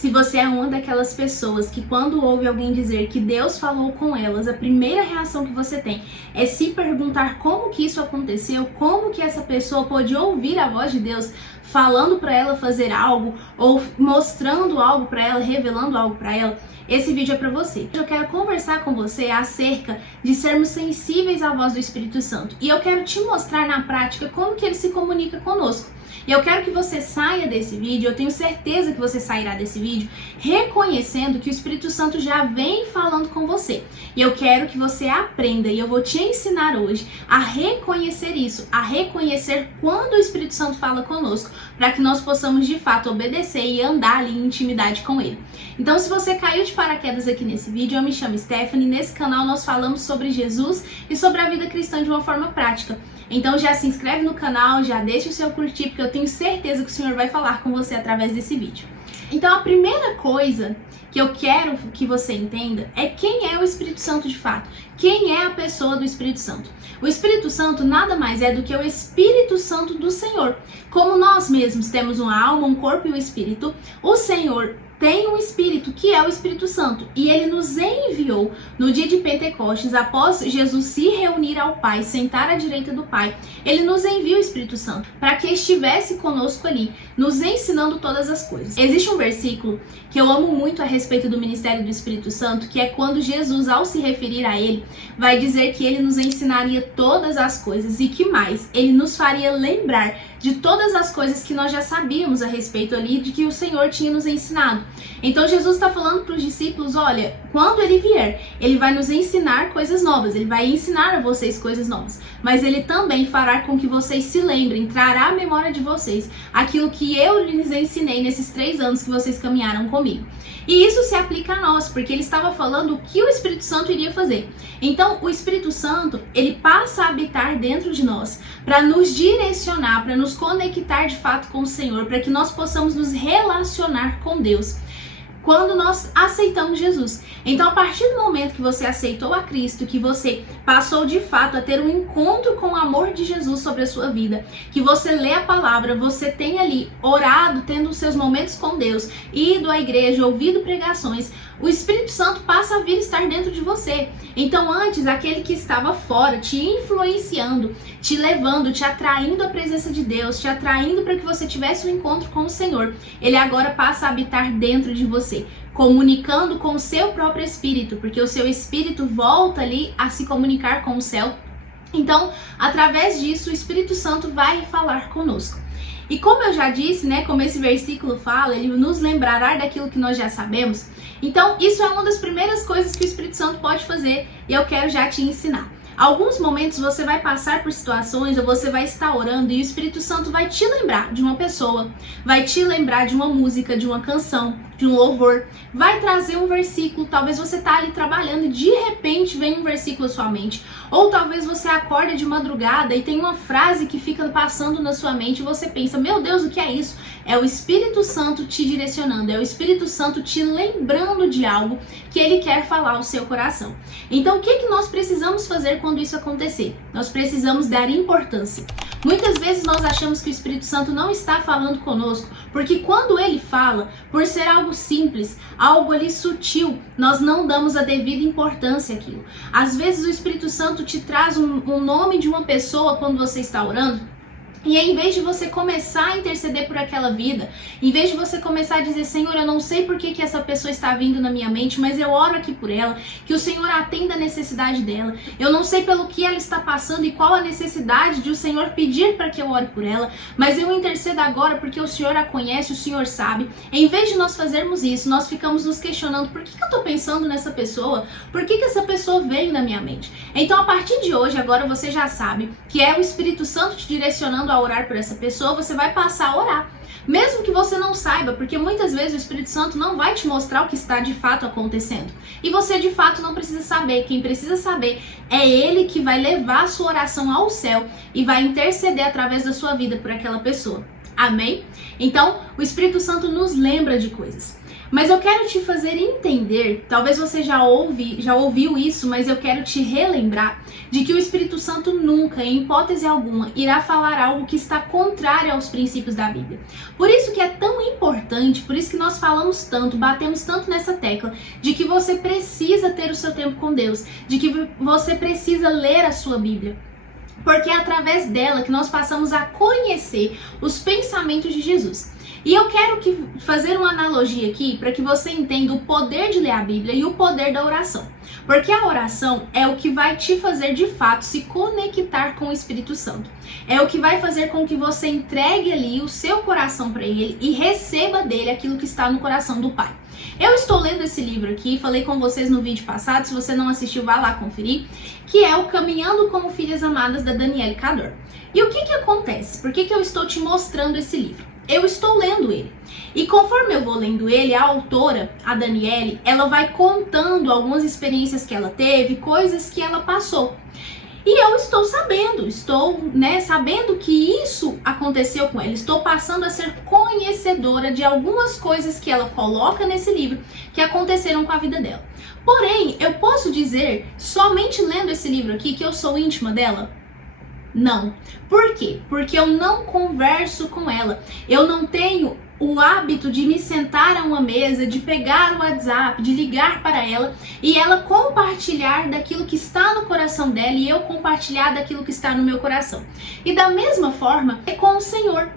Se você é uma daquelas pessoas que quando ouve alguém dizer que Deus falou com elas, a primeira reação que você tem é se perguntar como que isso aconteceu, como que essa pessoa pôde ouvir a voz de Deus falando para ela fazer algo ou mostrando algo para ela, revelando algo para ela, esse vídeo é para você. Eu quero conversar com você acerca de sermos sensíveis à voz do Espírito Santo e eu quero te mostrar na prática como que ele se comunica conosco. E eu quero que você saia desse vídeo, eu tenho certeza que você sairá desse vídeo reconhecendo que o Espírito Santo já vem falando com você. E eu quero que você aprenda, e eu vou te ensinar hoje a reconhecer isso, a reconhecer quando o Espírito Santo fala conosco, para que nós possamos de fato obedecer e andar ali em intimidade com ele. Então, se você caiu de paraquedas aqui nesse vídeo, eu me chamo Stephanie, nesse canal nós falamos sobre Jesus e sobre a vida cristã de uma forma prática. Então já se inscreve no canal, já deixa o seu curtir, porque eu tenho certeza que o Senhor vai falar com você através desse vídeo. Então a primeira coisa que eu quero que você entenda é quem é o Espírito Santo de fato. Quem é a pessoa do Espírito Santo? O Espírito Santo nada mais é do que o Espírito Santo do Senhor. Como nós mesmos temos uma alma, um corpo e um espírito, o Senhor tem um Espírito, que é o Espírito Santo, e ele nos enviou no dia de Pentecostes, após Jesus se reunir ao Pai, sentar à direita do Pai, ele nos envia o Espírito Santo, para que estivesse conosco ali, nos ensinando todas as coisas. Existe um versículo que eu amo muito a respeito do ministério do Espírito Santo, que é quando Jesus, ao se referir a ele, vai dizer que ele nos ensinaria todas as coisas, e que mais, ele nos faria lembrar de todas as coisas que nós já sabíamos a respeito ali, de que o Senhor tinha nos ensinado. Então Jesus está falando para os discípulos, olha, quando ele vier, ele vai nos ensinar coisas novas, ele vai ensinar a vocês coisas novas, mas ele também fará com que vocês se lembrem, trará à memória de vocês aquilo que eu lhes ensinei nesses 3 anos que vocês caminharam comigo. E isso se aplica a nós, porque ele estava falando o que o Espírito Santo iria fazer. Então o Espírito Santo, ele passa a habitar dentro de nós, para nos direcionar, para nos conectar de fato com o Senhor, para que nós possamos nos relacionar com Deus quando nós aceitamos Jesus. Então, a partir do momento que você aceitou a Cristo, que você passou de fato a ter um encontro com o amor de Jesus sobre a sua vida, que você lê a palavra, você tem ali orado, tendo os seus momentos com Deus, ido à igreja, ouvido pregações, o Espírito Santo passa a vir estar dentro de você. Então antes, aquele que estava fora, te influenciando, te levando, te atraindo à presença de Deus, te atraindo para que você tivesse um encontro com o Senhor, ele agora passa a habitar dentro de você, comunicando com o seu próprio espírito, porque o seu espírito volta ali a se comunicar com o céu. Então, através disso, o Espírito Santo vai falar conosco. E como eu já disse, né, como esse versículo fala, ele nos lembrará daquilo que nós já sabemos. Então, isso é uma das primeiras coisas que o Espírito Santo pode fazer e eu quero já te ensinar. Alguns momentos você vai passar por situações ou você vai estar orando e o Espírito Santo vai te lembrar de uma pessoa, vai te lembrar de uma música, de uma canção, de um louvor, vai trazer um versículo, talvez você está ali trabalhando e de repente vem um versículo à sua mente, ou talvez você acorda de madrugada e tem uma frase que fica passando na sua mente e você pensa, meu Deus, o que é isso? É o Espírito Santo te direcionando, é o Espírito Santo te lembrando de algo que ele quer falar ao seu coração. Então o que nós precisamos fazer quando isso acontecer? Nós precisamos dar importância. Muitas vezes nós achamos que o Espírito Santo não está falando conosco, porque quando ele fala, por ser algo simples, algo ali sutil, nós não damos a devida importância àquilo. Às vezes o Espírito Santo te traz um nome de uma pessoa quando você está orando, e em vez de você começar a interceder por aquela vida, em vez de você começar a dizer, Senhor, eu não sei por que essa pessoa está vindo na minha mente, mas eu oro aqui por ela, que o Senhor atenda a necessidade dela. Eu não sei pelo que ela está passando e qual a necessidade de o Senhor pedir para que eu ore por ela, mas eu intercedo agora porque o Senhor a conhece, o Senhor sabe. Em vez de nós fazermos isso, nós ficamos nos questionando, por que eu estou pensando nessa pessoa? Por que essa pessoa veio na minha mente? Então, a partir de hoje, agora você já sabe que é o Espírito Santo te direcionando a orar por essa pessoa, você vai passar a orar. Mesmo que você não saiba, porque muitas vezes o Espírito Santo não vai te mostrar o que está de fato acontecendo. E você de fato não precisa saber. Quem precisa saber é ele que vai levar a sua oração ao céu e vai interceder através da sua vida por aquela pessoa. Amém? Então, o Espírito Santo nos lembra de coisas. Mas eu quero te fazer entender, talvez você já ouviu isso, mas eu quero te relembrar de que o Espírito Santo nunca, em hipótese alguma, irá falar algo que está contrário aos princípios da Bíblia. Por isso que é tão importante, por isso que nós falamos tanto, batemos tanto nessa tecla, de que você precisa ter o seu tempo com Deus, de que você precisa ler a sua Bíblia. Porque é através dela que nós passamos a conhecer os pensamentos de Jesus. E eu quero fazer uma analogia aqui para que você entenda o poder de ler a Bíblia e o poder da oração. Porque a oração é o que vai te fazer de fato se conectar com o Espírito Santo. É o que vai fazer com que você entregue ali o seu coração para ele e receba dele aquilo que está no coração do Pai. Eu estou lendo esse livro aqui, falei com vocês no vídeo passado, se você não assistiu, vá lá conferir, que é o Caminhando como Filhas Amadas, da Danielle Cador. E o que acontece? Por que eu estou te mostrando esse livro? Eu estou lendo ele. E conforme eu vou lendo ele, a autora, a Danielle, ela vai contando algumas experiências que ela teve, coisas que ela passou. E eu estou sabendo que isso aconteceu com ela. Estou passando a ser conhecedora de algumas coisas que ela coloca nesse livro que aconteceram com a vida dela. Porém, eu posso dizer, somente lendo esse livro aqui, que eu sou íntima dela? Não. Por quê? Porque eu não converso com ela. Eu não tenho o hábito de me sentar a uma mesa, de pegar o WhatsApp, de ligar para ela e ela compartilhar daquilo que está no coração dela e eu compartilhar daquilo que está no meu coração. E da mesma forma é com o Senhor.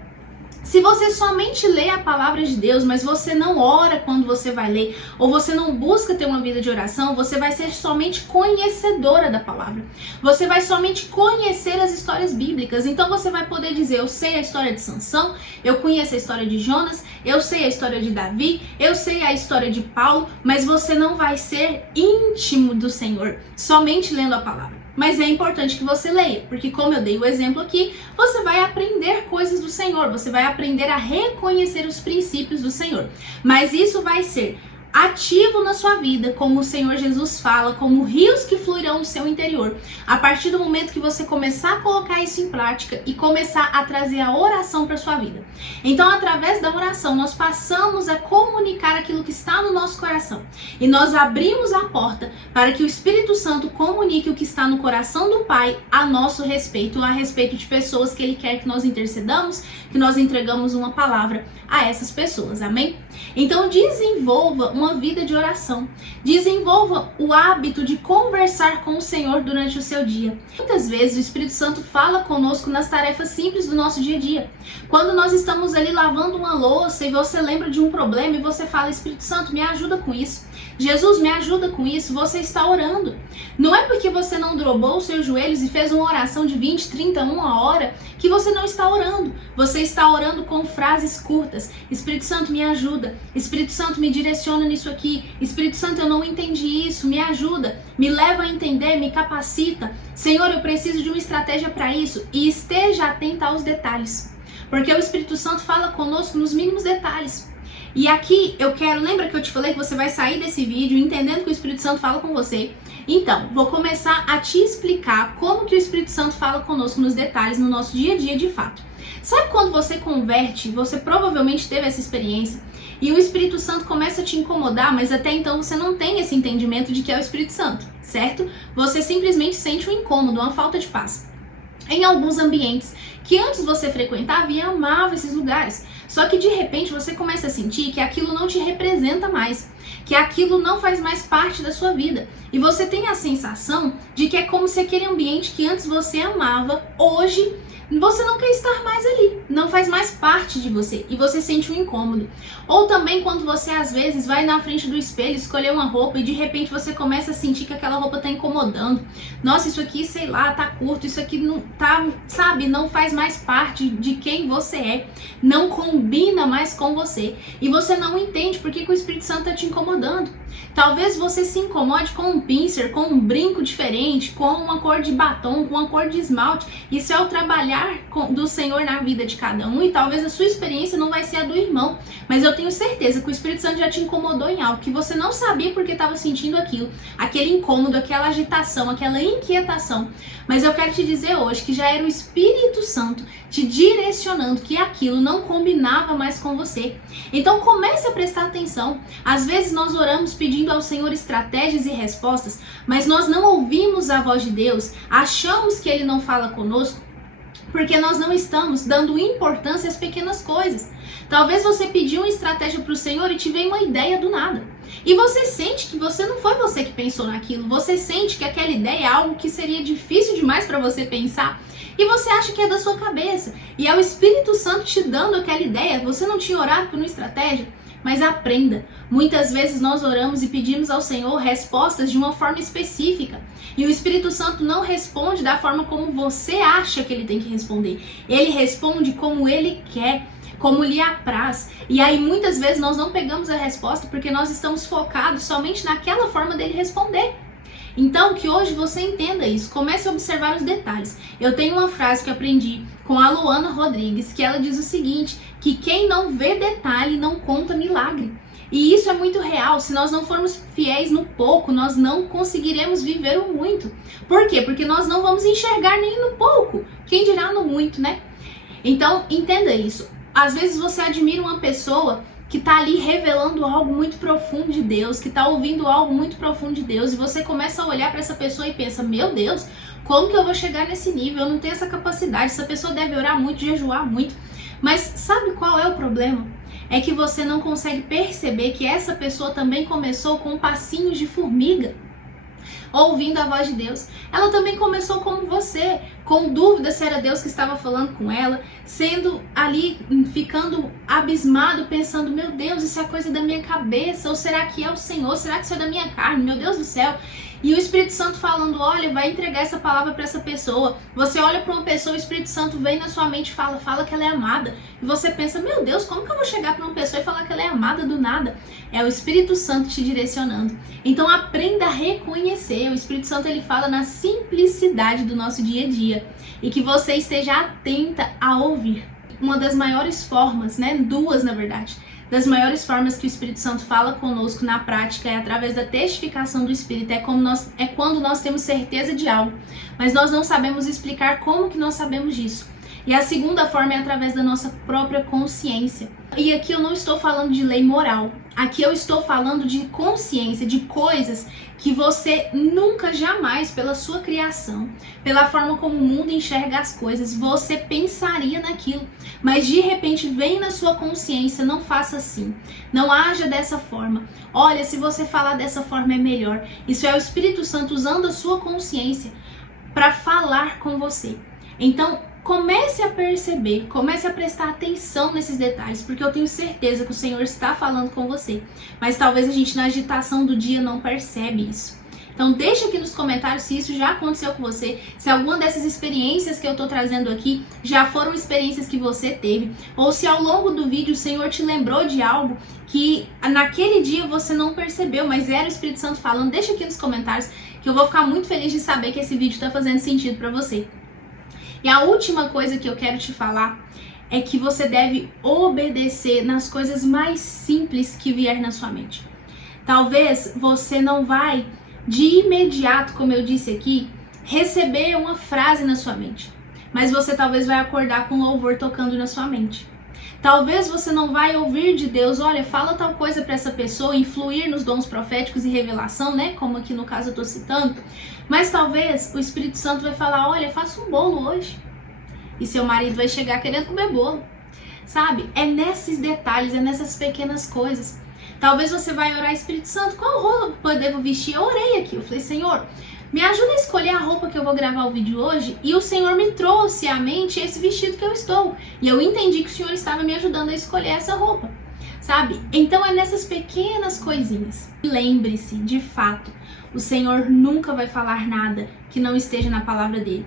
Se você somente lê a palavra de Deus, mas você não ora quando você vai ler, ou você não busca ter uma vida de oração, você vai ser somente conhecedora da palavra. Você vai somente conhecer as histórias bíblicas. Então você vai poder dizer, eu sei a história de Sansão, eu conheço a história de Jonas, eu sei a história de Davi, eu sei a história de Paulo, mas você não vai ser íntimo do Senhor, somente lendo a palavra. Mas é importante que você leia, porque como eu dei o exemplo aqui, você vai aprender coisas do Senhor, você vai aprender a reconhecer os princípios do Senhor. Mas isso vai ser ativo na sua vida, como o Senhor Jesus fala, como rios que fluirão no seu interior. A partir do momento que você começar a colocar isso em prática e começar a trazer a oração para sua vida. Então, através da oração, nós passamos a comunicar aquilo que está no nosso coração. E nós abrimos a porta para que o Espírito Santo comunique o que está no coração do Pai a nosso respeito, a respeito de pessoas que Ele quer que nós intercedamos, que nós entregamos uma palavra a essas pessoas, amém? Então desenvolva uma vida de oração, desenvolva o hábito de conversar com o Senhor durante o seu dia. Muitas vezes o Espírito Santo fala conosco nas tarefas simples do nosso dia a dia. Quando nós estamos ali lavando uma louça e você lembra de um problema e você fala, Espírito Santo, me ajuda com isso. Jesus, me ajuda com isso, você está orando. Não é porque você não dobrou os seus joelhos e fez uma oração de 20, 30, uma hora, que você não está orando. Você está orando com frases curtas. Espírito Santo, me ajuda. Espírito Santo, me direciona nisso aqui. Espírito Santo, eu não entendi isso, me ajuda. Me leva a entender, me capacita. Senhor, eu preciso de uma estratégia para isso. E esteja atenta aos detalhes. Porque o Espírito Santo fala conosco nos mínimos detalhes. E aqui eu quero, lembra que eu te falei que você vai sair desse vídeo entendendo que o Espírito Santo fala com você? Então, vou começar a te explicar como que o Espírito Santo fala conosco nos detalhes no nosso dia a dia de fato. Sabe quando você converte, você provavelmente teve essa experiência e o Espírito Santo começa a te incomodar, mas até então você não tem esse entendimento de que é o Espírito Santo, certo? Você simplesmente sente um incômodo, uma falta de paz. Em alguns ambientes que antes você frequentava e amava esses lugares. Só que de repente você começa a sentir que aquilo não te representa mais, que aquilo não faz mais parte da sua vida. E você tem a sensação de que é como se aquele ambiente que antes você amava, hoje você não quer estar mais ali, não faz mais parte de você e você sente um incômodo. Ou também quando você às vezes vai na frente do espelho escolher uma roupa e de repente você começa a sentir que aquela roupa tá incomodando. Nossa, isso aqui, sei lá, tá curto, isso aqui não tá, sabe, não faz mais parte de quem você é, não combina mais com você e você não entende por que o Espírito Santo tá te incomodando. Talvez você se incomode com um pincer, com um brinco diferente, com uma cor de batom, com uma cor de esmalte. Isso é o trabalhar do Senhor na vida de cada um, e talvez a sua experiência não vai ser a do irmão, mas eu tenho certeza que o Espírito Santo já te incomodou em algo que você não sabia porque estava sentindo aquilo, aquele incômodo, aquela agitação, aquela inquietação. Mas eu quero te dizer hoje que já era o Espírito Santo te direcionando que aquilo não combinava mais com você. Então comece a prestar atenção. Às vezes nós oramos pedindo ao Senhor estratégias e respostas, mas nós não ouvimos a voz de Deus, achamos que Ele não fala conosco, porque nós não estamos dando importância às pequenas coisas. Talvez você pediu uma estratégia para o Senhor e te veio uma ideia do nada. E você sente que não foi você que pensou naquilo. Você sente que aquela ideia é algo que seria difícil demais para você pensar. E você acha que é da sua cabeça. E é o Espírito Santo te dando aquela ideia. Você não tinha orado por uma estratégia? Mas aprenda. Muitas vezes nós oramos e pedimos ao Senhor respostas de uma forma específica. E o Espírito Santo não responde da forma como você acha que ele tem que responder. Ele responde como ele quer, como lhe apraz. E aí muitas vezes nós não pegamos a resposta porque nós estamos focados somente naquela forma dele responder. Então que hoje você entenda isso, comece a observar os detalhes. Eu tenho uma frase que aprendi com a Luana Rodrigues, que ela diz o seguinte, que quem não vê detalhe não conta milagre. E isso é muito real. Se nós não formos fiéis no pouco, nós não conseguiremos viver o muito. Por quê? Porque nós não vamos enxergar nem no pouco, quem dirá no muito, né? Então entenda isso. Às vezes você admira uma pessoa que está ali revelando algo muito profundo de Deus, que está ouvindo algo muito profundo de Deus, e você começa a olhar para essa pessoa e pensa, meu Deus, como que eu vou chegar nesse nível? Eu não tenho essa capacidade, essa pessoa deve orar muito, jejuar muito. Mas sabe qual é o problema? É que você não consegue perceber que essa pessoa também começou com passinhos de formiga, ouvindo a voz de Deus. Ela também começou como você, com dúvida se era Deus que estava falando com ela, sendo ali, ficando abismado, pensando, meu Deus, isso é coisa da minha cabeça, ou será que é o Senhor, será que isso é da minha carne, meu Deus do céu. E o Espírito Santo falando, olha, vai entregar essa palavra para essa pessoa. Você olha para uma pessoa, o Espírito Santo vem na sua mente e fala que ela é amada. E você pensa, meu Deus, como que eu vou chegar para uma pessoa e falar que ela é amada do nada? É o Espírito Santo te direcionando. Então aprenda a reconhecer. O Espírito Santo ele fala na simplicidade do nosso dia a dia. E que você esteja atenta a ouvir. Uma das maiores formas, duas na verdade, das maiores formas que o Espírito Santo fala conosco na prática é através da testificação do Espírito. É quando nós temos certeza de algo, mas nós não sabemos explicar como que nós sabemos disso. E a segunda forma é através da nossa própria consciência. E aqui eu não estou falando de lei moral. Aqui eu estou falando de consciência, de coisas que você nunca, jamais, pela sua criação, pela forma como o mundo enxerga as coisas, você pensaria naquilo. Mas de repente vem na sua consciência, não faça assim, não haja dessa forma. Olha, se você falar dessa forma é melhor. Isso é o Espírito Santo usando a sua consciência para falar com você. Então, comece a perceber, comece a prestar atenção nesses detalhes, porque eu tenho certeza que o Senhor está falando com você. Mas talvez a gente na agitação do dia não percebe isso. Então deixa aqui nos comentários se isso já aconteceu com você, se alguma dessas experiências que eu tô trazendo aqui já foram experiências que você teve, ou se ao longo do vídeo o Senhor te lembrou de algo que naquele dia você não percebeu, mas era o Espírito Santo falando. Deixa aqui nos comentários que eu vou ficar muito feliz de saber que esse vídeo tá fazendo sentido para você. E a última coisa que eu quero te falar é que você deve obedecer nas coisas mais simples que vier na sua mente. Talvez você não vai, de imediato, como eu disse aqui, receber uma frase na sua mente. Mas você talvez vai acordar com louvor tocando na sua mente. Talvez você não vai ouvir de Deus, olha, fala tal coisa para essa pessoa, influir nos dons proféticos e revelação, como aqui no caso eu tô citando. Mas talvez o Espírito Santo vai falar, olha, faça um bolo hoje. E seu marido vai chegar querendo comer bolo. Sabe? É nesses detalhes, é nessas pequenas coisas. Talvez você vai orar, Espírito Santo, qual roupa eu devo vestir? Eu orei aqui, eu falei, Senhor, me ajuda a escolher a roupa que eu vou gravar o vídeo hoje. E o Senhor me trouxe à mente esse vestido que eu estou. E eu entendi que o Senhor estava me ajudando a escolher essa roupa. Sabe? Então é nessas pequenas coisinhas. Lembre-se, de fato, o Senhor nunca vai falar nada que não esteja na palavra dele.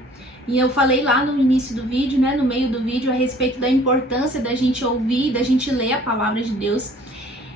E eu falei lá no início do vídeo, no meio do vídeo, a respeito da importância da gente ouvir, da gente ler a palavra de Deus.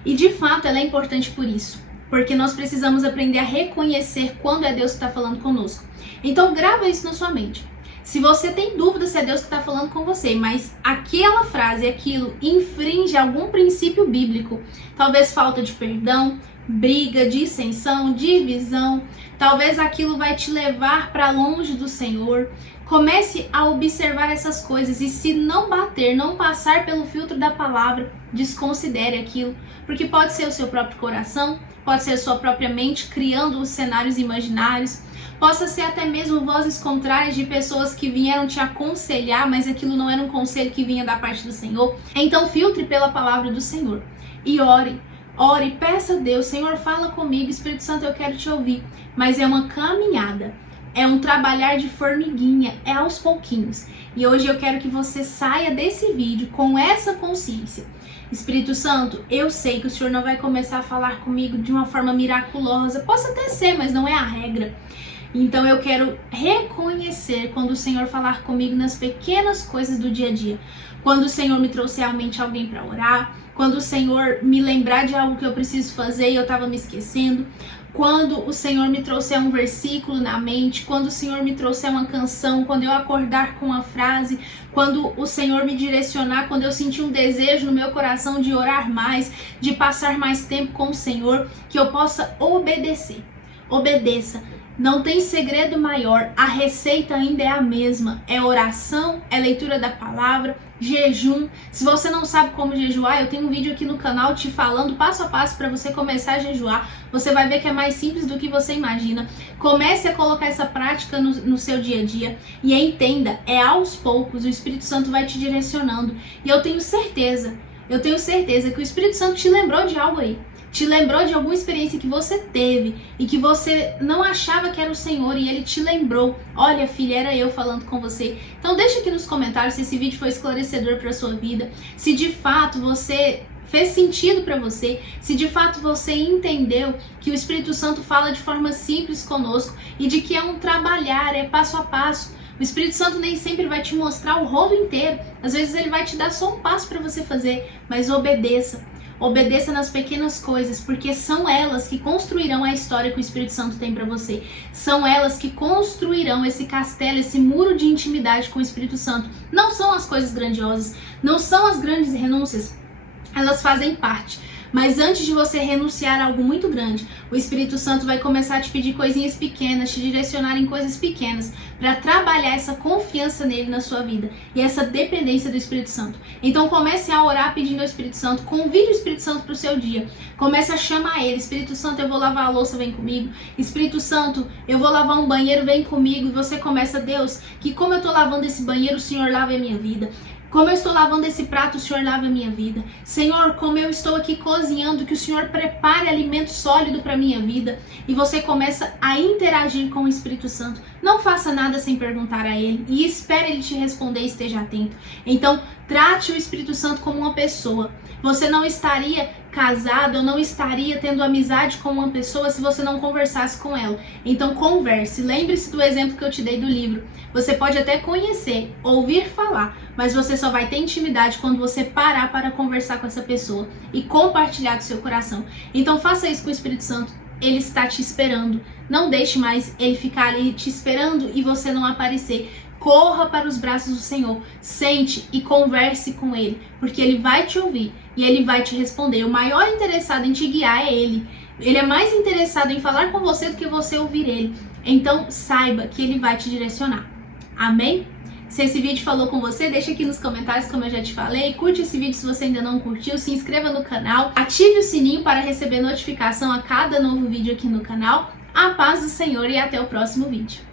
E de fato ela é importante por isso. porque nós precisamos aprender a reconhecer quando é Deus que está falando conosco. Então grava isso na sua mente. Se você tem dúvida se é Deus que está falando com você, mas aquela frase, aquilo infringe algum princípio bíblico, talvez falta de perdão, briga, dissensão, divisão, talvez aquilo vai te levar para longe do Senhor. Comece a observar essas coisas e se não bater, não passar pelo filtro da palavra, desconsidere aquilo, porque pode ser o seu próprio coração, pode ser a sua própria mente criando os cenários imaginários, possa ser até mesmo vozes contrárias de pessoas que vieram te aconselhar, mas aquilo não era um conselho que vinha da parte do Senhor. Então filtre pela palavra do Senhor e ore. Ore, peça a Deus, Senhor, fala comigo, Espírito Santo, eu quero te ouvir. Mas é uma caminhada, é um trabalhar de formiguinha, é aos pouquinhos. E hoje eu quero que você saia desse vídeo com essa consciência. Espírito Santo, eu sei que o Senhor não vai começar a falar comigo de uma forma miraculosa. Possa até ser, mas não é a regra. Então eu quero reconhecer quando o Senhor falar comigo nas pequenas coisas do dia a dia. Quando o Senhor me trouxer à mente alguém para orar, quando o Senhor me lembrar de algo que eu preciso fazer e eu estava me esquecendo, quando o Senhor me trouxer um versículo na mente, quando o Senhor me trouxer uma canção, quando eu acordar com uma frase, quando o Senhor me direcionar, quando eu sentir um desejo no meu coração de orar mais, de passar mais tempo com o Senhor, que eu possa obedecer. Obedeça. Não tem segredo maior, a receita ainda é a mesma, é oração, é leitura da palavra, jejum. Se você não sabe como jejuar, eu tenho um vídeo aqui no canal te falando passo a passo para você começar a jejuar. Você vai ver que é mais simples do que você imagina. Comece a colocar essa prática no seu dia a dia e entenda, é aos poucos, o Espírito Santo vai te direcionando. E eu tenho certeza que o Espírito Santo te lembrou de algo aí. Te lembrou de alguma experiência que você teve e que você não achava que era o Senhor e Ele te lembrou. Olha, filha, era eu falando com você. Então deixa aqui nos comentários se esse vídeo foi esclarecedor para a sua vida, se de fato você fez sentido para você, se de fato você entendeu que o Espírito Santo fala de forma simples conosco e de que é um trabalhar, é passo a passo. O Espírito Santo nem sempre vai te mostrar o rolo inteiro. Às vezes ele vai te dar só um passo para você fazer, mas obedeça. Obedeça nas pequenas coisas, porque são elas que construirão a história que o Espírito Santo tem para você. São elas que construirão esse castelo, esse muro de intimidade com o Espírito Santo. Não são as coisas grandiosas, não são as grandes renúncias, elas fazem parte. Mas antes de você renunciar a algo muito grande, o Espírito Santo vai começar a te pedir coisinhas pequenas, te direcionar em coisas pequenas, para trabalhar essa confiança nele na sua vida e essa dependência do Espírito Santo. Então comece a orar pedindo ao Espírito Santo, convide o Espírito Santo para o seu dia, comece a chamar ele. Espírito Santo, eu vou lavar a louça, vem comigo. Espírito Santo, eu vou lavar um banheiro, vem comigo. E você começa, Deus, que como eu estou lavando esse banheiro, o Senhor lave a minha vida. Como eu estou lavando esse prato, o Senhor lava a minha vida. Senhor, como eu estou aqui cozinhando, que o Senhor prepare alimento sólido para a minha vida. E você começa a interagir com o Espírito Santo. Não faça nada sem perguntar a Ele. E espere Ele te responder e esteja atento. Então, trate o Espírito Santo como uma pessoa. Você não estaria casado ou não estaria tendo amizade com uma pessoa se você não conversasse com ela. Então converse. Lembre-se do exemplo que eu te dei do livro. Você pode até conhecer, ouvir falar, mas você só vai ter intimidade quando você parar para conversar com essa pessoa e compartilhar do seu coração. Então faça isso com o Espírito Santo. Ele está te esperando. Não deixe mais ele ficar ali te esperando e você não aparecer. Corra para os braços do Senhor, sente e converse com Ele, porque Ele vai te ouvir e Ele vai te responder. O maior interessado em te guiar é Ele. Ele é mais interessado em falar com você do que você ouvir Ele. Então saiba que Ele vai te direcionar. Amém? Se esse vídeo falou com você, deixa aqui nos comentários, como eu já te falei. Curte esse vídeo se você ainda não curtiu, se inscreva no canal, ative o sininho para receber notificação a cada novo vídeo aqui no canal. A paz do Senhor e até o próximo vídeo.